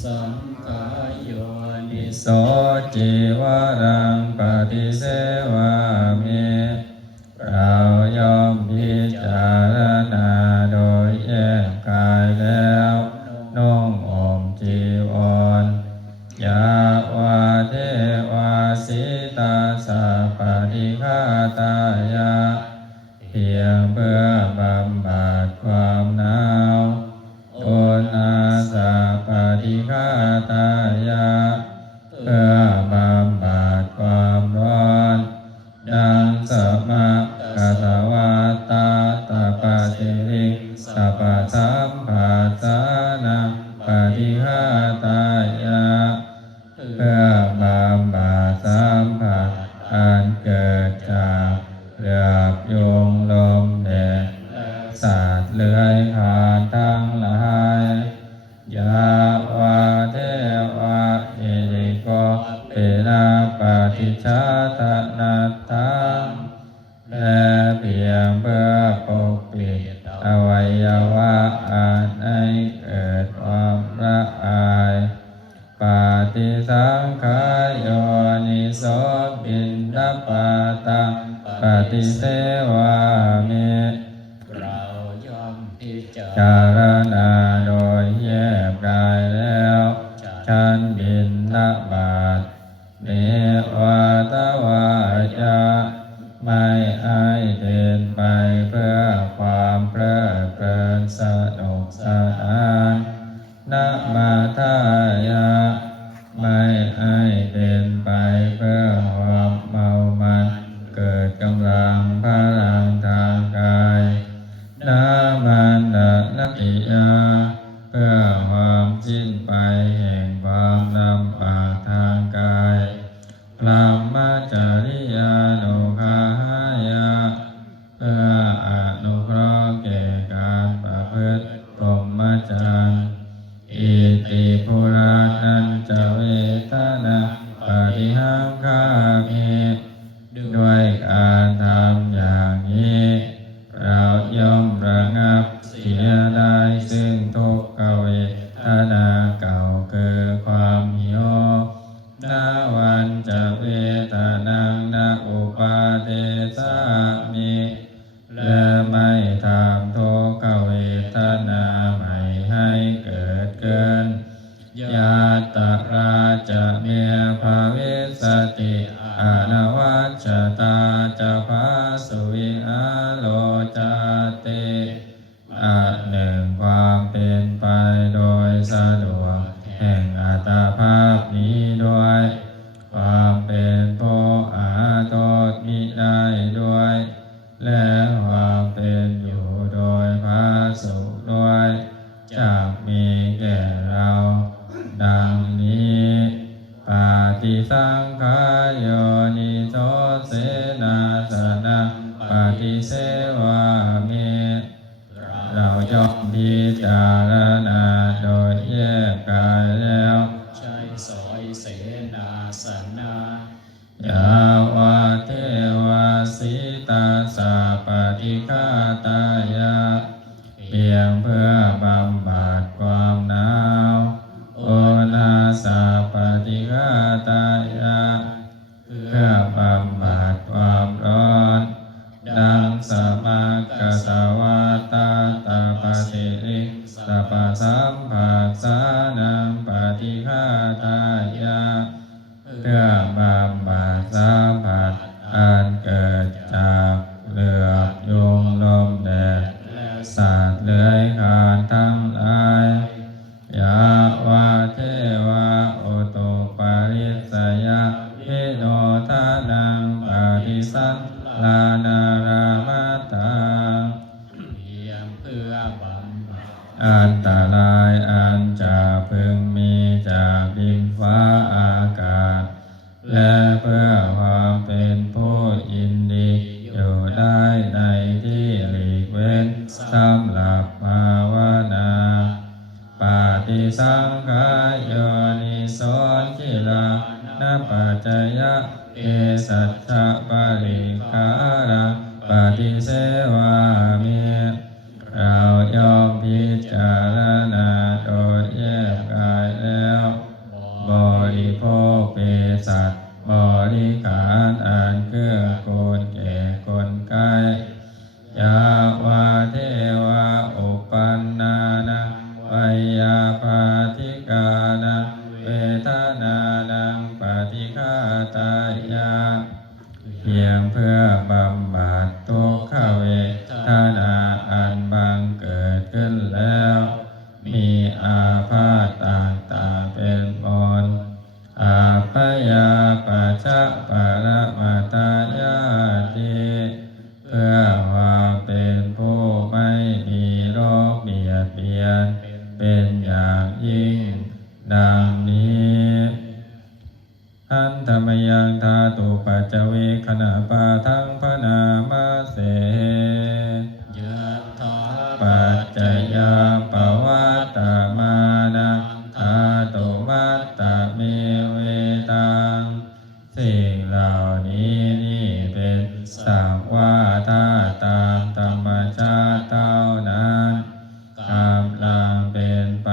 สังขารโยนิโส โสจิวรังปฏิเสวามิเราย่อมพิจารณาโดยแยกกายแล้วนุ่งห่มจีวรยาวาเทวาสิตาสัพปฏิฆาตายะเพียงเพื่อบำบัดความหนาวโอนาสัพปฏิฆาตายะเพื่อบำบัดความร้อนดังสมะกัสสวาตาตาปะสิริสัพพะสัมปัสสานังปฏิฆาตายะเพื่อบำบัดสัมผัสอันเกิดจากเหลือบยุงลมแดดสัตว์เลื้อยคลานทั้งหลายยาวาเทวะอิริโกเปนะปฏิชาตนัตถังและเพียงเพื่อปกปิดอวัยวะอันให้เกิดความละอายปฏิสังขารโยนิโสปินนปาตังปฏิเสวามิเราย่อมพิจา จารณาโดยแยกกายแล้วฉันบิณฑบาตเนวาตวาจาไม่ให้เดินไปเพื่อความเพลิดเพลินสนุกสนานนะมาทายะไม่ให้เดินไปเพื่อความเมามันเกิดกำลังพลังทางกายนามันนะติยาเพื่อความสิ้นไปแห่งความลำบากทางกายพระมจริยานุภายะเพื่ออนุเคราะห์แก่การประพฤติพรหมจรรย์อิติปุรานันจะเวทนาปฏิหังคามิด้วยการทำอย่างนี้เราย่อมระงับเสียได้ซึ่งทุกขเวทนาเก่าคือความหิวนาวันจะเวทนังนาอุปาเทสามิและไม่ทำทุกขเวทนาใหม่ให้เกิดขึ้นยาตราจะเมภาวิสติอนวัชชตาจะภาสุวิอาโลจาติหนึ่งความเป็นไปโดยสะดวกแห่งอัตภาพนี้ด้วยความเป็นผู้อาโทษมิได้ด้วยและความเป็นอยู่โดยพระสุขด้วยจากมีแก่เราดังนี้ปฏิสังขารโยนิโสเสนาสนะปฏิเสวามิเราย่อมพิจารณาโดยแยกกายแล้วใช้สอยเสนาสนะ ยาวาเทวาสิตาสัพปฏิฆาตายะเพียงเพื่อบำบัดความหนาวโอนาสัพปฏิฆาตายะเพื่อบำบัดความร้อนดังสมากัสสวาตาตาปะสิริสัพพะสัมปัสสานังปฏิฆาตายะเพื่อบำบัดสัมผัสอันเกิดจากเหลือบยุงลมแดดสัตว์เลื้อยคลานทั้งหลายยาวาเทวะโอโตปาริสยะพิโนทานังปฏิสันลานารามัตตังเพียงเพื่อบำบัดอันตรายอันจะพึงมีจากดินฟ้าอากาศและเพื่อความเป็นผู้ยินดีอยู่ได้ในที่หลีกเว้นสำหรับภาวนาปฏิสังขารโยนิโสจิลานะปัจจยะเอสัจจะปะริคาระปฏิเสวามิเราย่อมพิจารณาโดยแยกกายแล้ว สัตว์บริขารอันเกื้อกูลแก่คนไข้ยาวาเทวาอุปันนานังวยาปาทิกานังเวทนานังปฏิฆาตายาเพียงเพื่อบำบัดทุกขเวทนาอันบังเกิดขึ้นแล้วมีอาพาธต่างๆเป็นมลอาพยาปัจจปรมาตายาติเพื่อความเป็นผู้ไม่มีโรคเบียดเบียนเป็นอย่างยิ่งดังนี้อันธรรมยังธาตุปัจจเวคขณะปาทังพนามาเสยะถาปัจจยาปวัตตมานังธาตุมัตตเมเวตังสิ่งเหล่านี้นี่เป็นสักว่าถ้าตามธรรมชาติเท่านั้นกำลังเป็นไป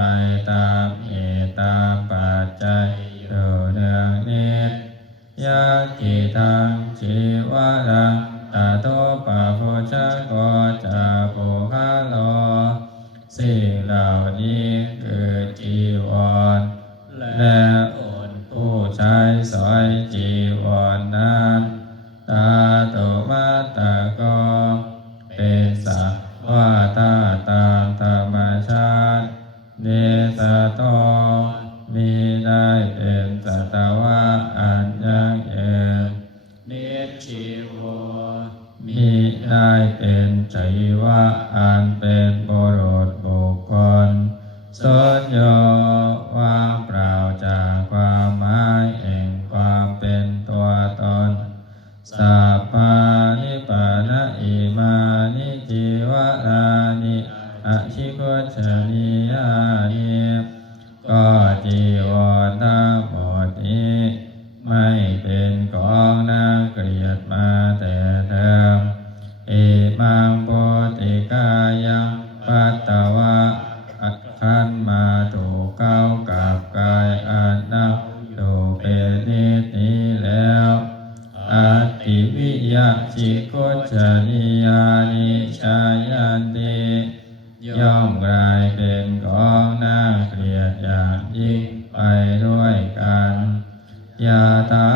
ตามเหตุตามปัจจัยอยู่เนืองนิดยะกิทังชีวรังตโตปะโพชะโกจาปุคาโลสิ่งเหล่านี้คือจีวรและคนผู้ใช้สอยจีวรนั้นตาโตมัตตะโกเป็นสักว่าถ้าตามธรรมชาติเนสโตมีได้เป็นสัตวะอันยั่งยืนเนชิโวมีได้เป็นชีวะอันเป็นบุรุษบุคคลสัญโยว่างเปล่าจากความหมายแห่งความเป็นตัวตนสัพพานิปานะอิมานิจิวะรานิอชิโกชนิยานิก็จีวรทั้งหมดนี้ไม่เป็นของน่าเกลียดมาแต่เดิมอิมังโพธิกายังปัตตวะอัตขันมาถูกเข้ากับกายอันนับดูเป็นนิจนี้แล้วอัตติวิยะชิโกชนิยานิชายันติย่อมกลายเป็นของน่าเกลียดอย่างยิ่งไปด้วยกันยาถา